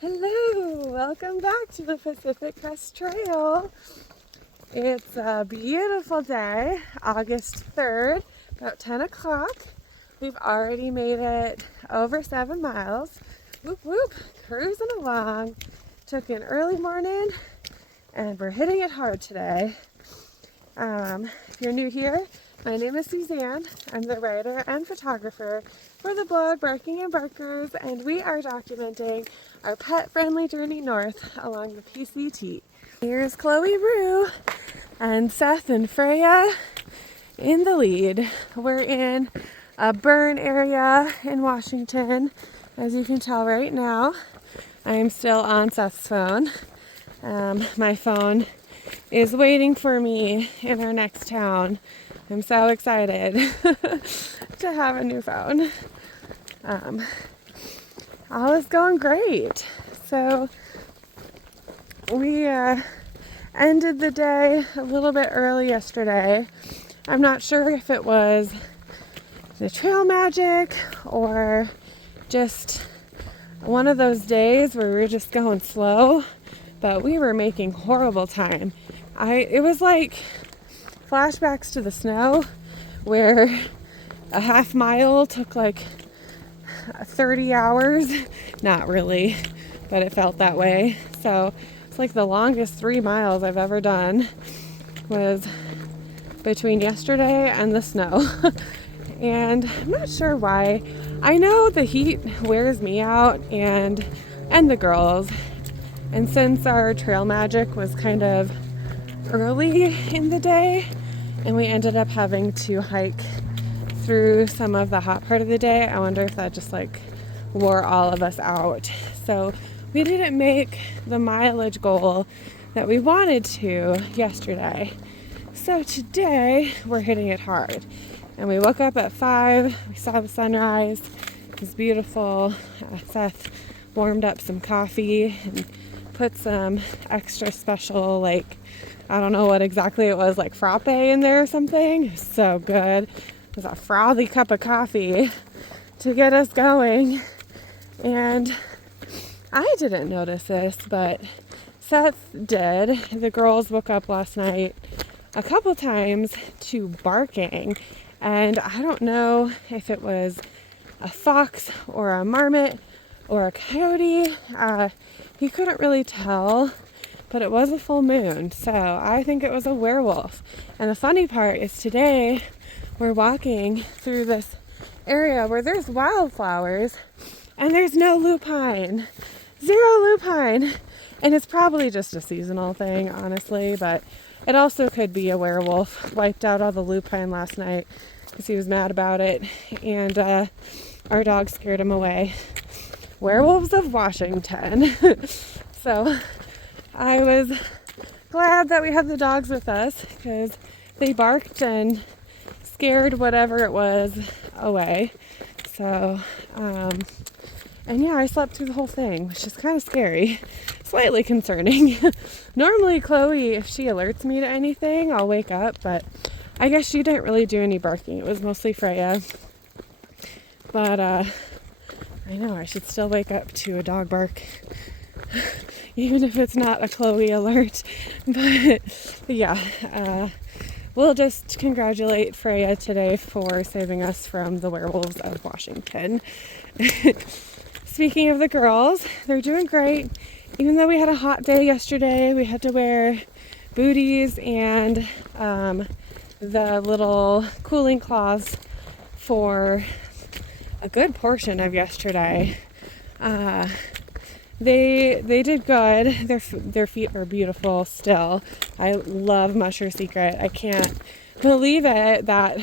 Hello, welcome back to the Pacific Crest Trail. It's a beautiful day, August 3rd, about 10 o'clock. We've already made it over 7 miles. Whoop whoop, cruising along. Took an early morning and we're hitting it hard today. If you're new here, my name is Suzanne. I'm the writer and photographer for the blog Barking and Barkers, and we are documenting our pet-friendly journey north along the PCT. Here's Chloe Rue and Seth and Freyja in the lead. We're in a burn area in Washington, as you can tell right now. I am still on Seth's phone. My phone is waiting for me in our next town. I'm so excited to have a new phone. All is going great. So we ended the day a little bit early yesterday. I'm not sure if it was the trail magic or just one of those days where we were just going slow, but we were making horrible time. It was like flashbacks to the snow where a half mile took like 30 hours. Not really, but it felt that way. So it's like the longest 3 miles I've ever done was between yesterday and the snow. And I'm not sure why. I know the heat wears me out and the girls. And since our trail magic was kind of early in the day and we ended up having to hike through some of the hot part of the day, I wonder if that just like wore all of us out. So we didn't make the mileage goal that we wanted to yesterday. So today we're hitting it hard. And we woke up at 5, we saw the sunrise, it was beautiful. Seth warmed up some coffee and put some extra special, like, I don't know what exactly it was, like frappe in there or something. It was so good. It was a frothy cup of coffee to get us going. And I didn't notice this, but Seth did. The girls woke up last night a couple times to barking. And I don't know if it was a fox or a marmot or a coyote. He couldn't really tell, but it was a full moon, so I think it was a werewolf. And the funny part is today we're walking through this area where there's wildflowers and there's no lupine. 0 lupine. And it's probably just a seasonal thing, honestly, but it also could be a werewolf. Wiped out all the lupine last night because he was mad about it, and our dog scared him away. Werewolves of Washington. So I was glad that we had the dogs with us because they barked and scared whatever it was away. So, and yeah, I slept through the whole thing, which is kind of scary, slightly concerning. Normally Chloe, if she alerts me to anything, I'll wake up, but I guess she didn't really do any barking. It was mostly Freyja. But I know I should still wake up to a dog bark, even if it's not a Chloe alert. But yeah, we'll just congratulate Freyja today for saving us from the werewolves of Washington. Speaking of the girls, they're doing great. Even though we had a hot day yesterday, we had to wear booties and the little cooling cloths for a good portion of yesterday. They did good. Their feet were beautiful still. I love Musher Secret. I can't believe it that,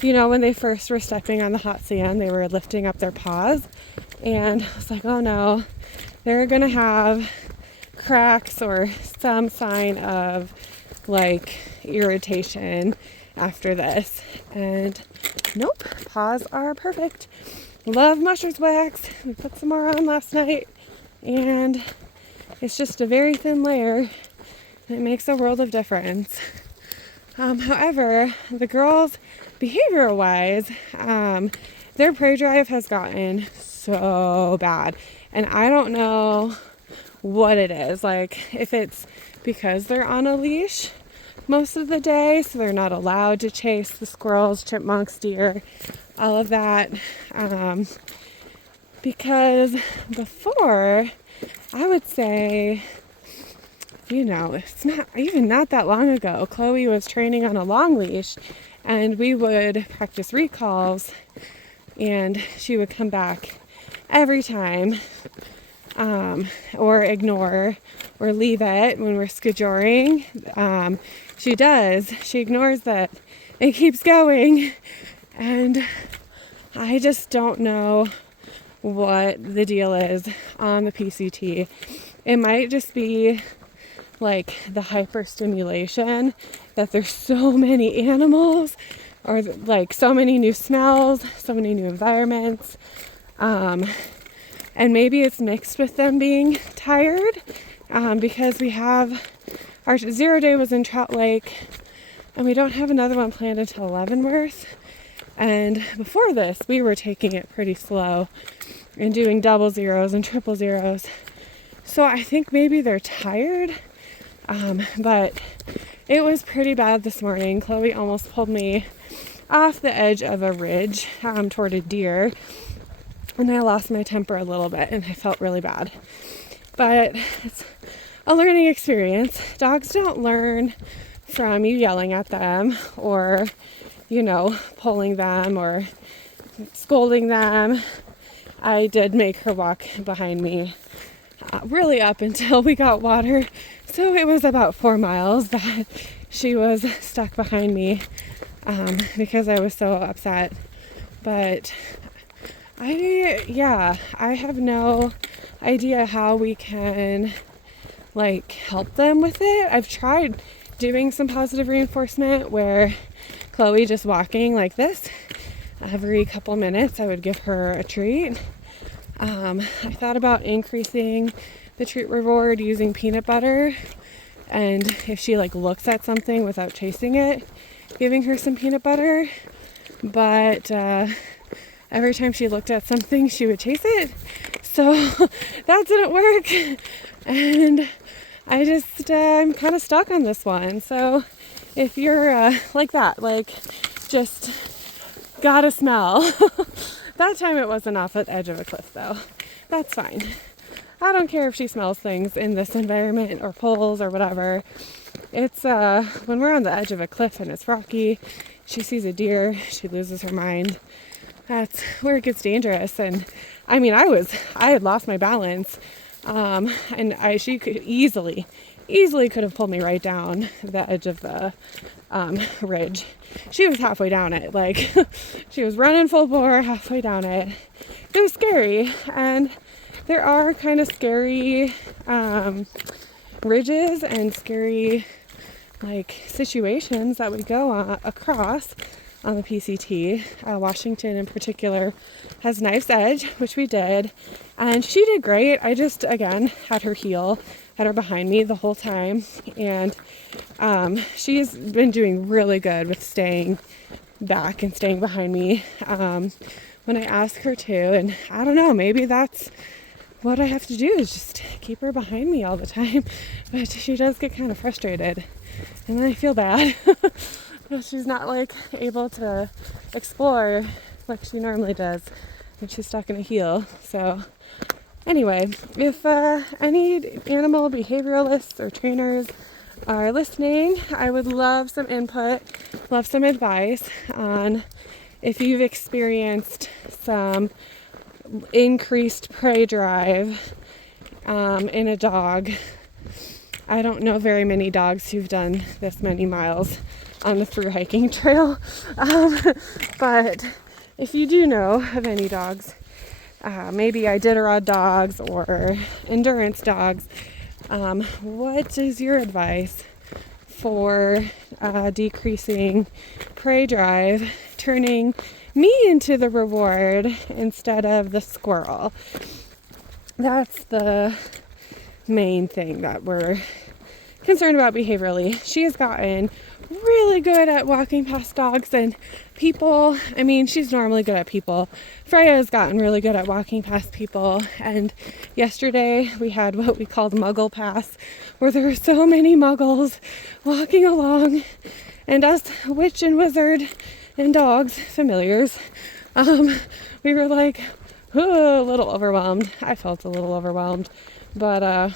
when they first were stepping on the hot sand, they were lifting up their paws. And I was like, oh no, they're gonna have cracks or some sign of like irritation after this. And nope, paws are perfect. Love Musher's wax. We put some more on last night, and it's just a very thin layer. It makes a world of difference. However, the girls, behavioral wise, their prey drive has gotten so bad. And I don't know what it is. Like, if it's because they're on a leash most of the day, so they're not allowed to chase the squirrels, chipmunks, deer, all of that. Because before, I would say, it's not that long ago, Chloe was training on a long leash, and we would practice recalls, and she would come back every time, or ignore or leave it when we're scheduling. She ignores that it keeps going, and I just don't know what the deal is on the PCT. It might just be like the hyperstimulation, that there's so many animals, or like so many new smells, so many new environments, and maybe it's mixed with them being tired, because we have our 0 day was in Trout Lake, and we don't have another one planned until Leavenworth. And before this, we were taking it pretty slow and doing 00s and 000s. So I think maybe they're tired. But it was pretty bad this morning. Chloe almost pulled me off the edge of a ridge toward a deer. And I lost my temper a little bit, and I felt really bad. But it's a learning experience. Dogs don't learn from you yelling at them, or pulling them or scolding them. I did make her walk behind me really up until we got water. So it was about 4 miles that she was stuck behind me because I was so upset. But I have no idea how we can help them with it. I've tried doing some positive reinforcement where Chloe just walking like this every couple minutes, I would give her a treat. I thought about increasing the treat reward using peanut butter, and if she looks at something without chasing it, giving her some peanut butter. But every time she looked at something, she would chase it, so that didn't work. And I'm kind of stuck on this one. So if you're like that, just gotta smell. That time it wasn't off at the edge of a cliff, though. That's fine. I don't care if she smells things in this environment or pulls or whatever. It's when we're on the edge of a cliff and it's rocky, she sees a deer, she loses her mind. That's where it gets dangerous. And I had lost my balance, and she could easily could have pulled me right down the edge of the ridge. She was halfway down it, she was running full bore halfway down it. It was scary, and there are kind of scary ridges and scary situations that we go across on the PCT. Washington in particular has Knife's Edge, which we did, and she did great. I just again had her behind me the whole time, and she's been doing really good with staying back and staying behind me when I ask her to. And I don't know, maybe that's what I have to do, is just keep her behind me all the time. But she does get kind of frustrated, and then I feel bad. She's not able to explore like she normally does, and she's stuck in a heel. So anyway, if any animal behavioralists or trainers are listening, I would love some input, love some advice on if you've experienced some increased prey drive in a dog. I don't know very many dogs who've done this many miles on the through hiking trail, but if you do know of any dogs, maybe Iditarod dogs or endurance dogs, what is your advice for decreasing prey drive, turning me into the reward instead of the squirrel? That's the main thing that we're concerned about behaviorally. She has gotten really good at walking past dogs and people. I mean, she's normally good at people. Freyja has gotten really good at walking past people. And yesterday we had what we called Muggle Pass, where there were so many muggles walking along. And us witch and wizard and dogs, familiars, we were like, a little overwhelmed. I felt a little overwhelmed. But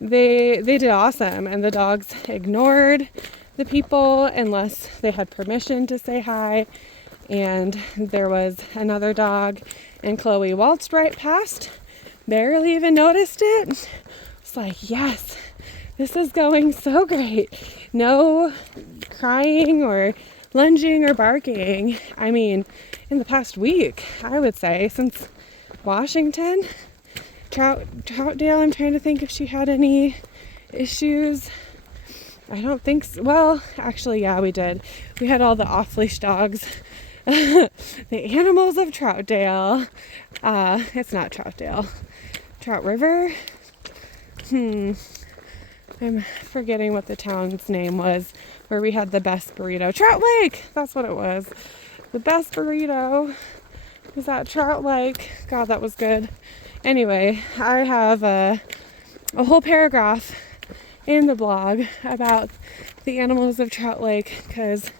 they did awesome. And the dogs ignored the people unless they had permission to say hi. And there was another dog, and Chloe waltzed right past, barely even noticed it. It's like, yes, this is going so great. No crying or lunging or barking. I mean, in the past week, I would say, since Washington, Troutdale, I'm trying to think if she had any issues. I don't think so. Well, actually, yeah, we did. We had all the off-leash dogs. The animals of Troutdale. It's not Troutdale. Trout River? I'm forgetting what the town's name was, where we had the best burrito. Trout Lake! That's what it was. The best burrito was at Trout Lake. God, that was good. Anyway, I have a whole paragraph in the blog about the animals of Trout Lake, because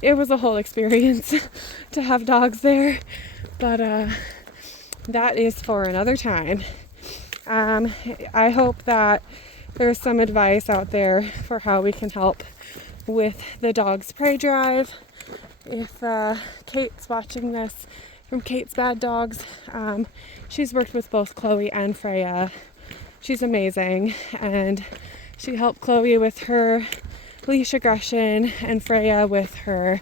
it was a whole experience to have dogs there. But that is for another time. I hope that there's some advice out there for how we can help with the dog spray drive. If Kate's watching this from Kate's Bad Dogs, she's worked with both Chloe and Freyja. She's amazing, and she helped Chloe with her leash aggression and Freyja with her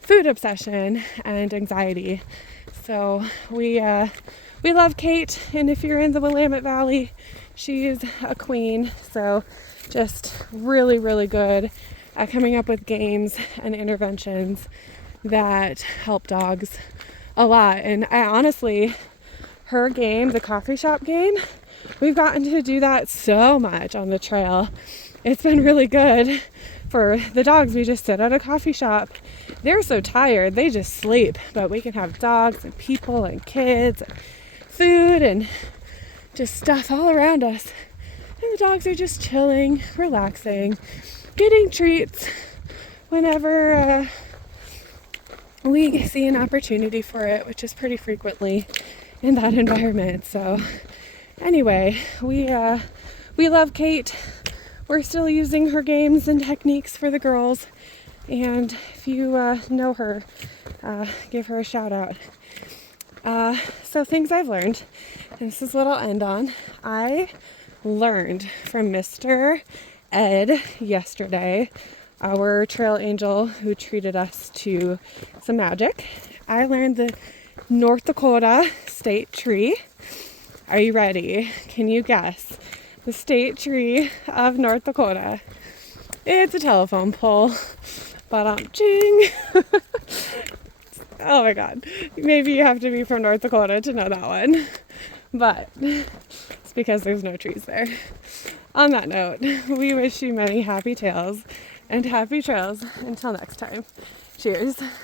food obsession and anxiety. So we love Kate, and if you're in the Willamette Valley, she's a queen. So just really, really good at coming up with games and interventions that help dogs a lot. And I honestly, her game, the coffee shop game, we've gotten to do that so much on the trail. It's been really good for the dogs. We just sit at a coffee shop. They're so tired, they just sleep. But we can have dogs and people and kids and food and just stuff all around us. And the dogs are just chilling, relaxing, getting treats whenever we see an opportunity for it, which is pretty frequently in that environment. So anyway, we love Kate. We're still using her games and techniques for the girls. And if you know her, give her a shout out. So things I've learned, and this is what I'll end on. I learned from Mr. Ed yesterday, our trail angel who treated us to some magic. I learned the North Dakota state tree. Are you ready? Can you guess the state tree of North Dakota? It's a telephone pole. Ching. Oh my God. Maybe you have to be from North Dakota to know that one. But it's because there's no trees there. On that note, we wish you many happy tales and happy trails until next time. Cheers.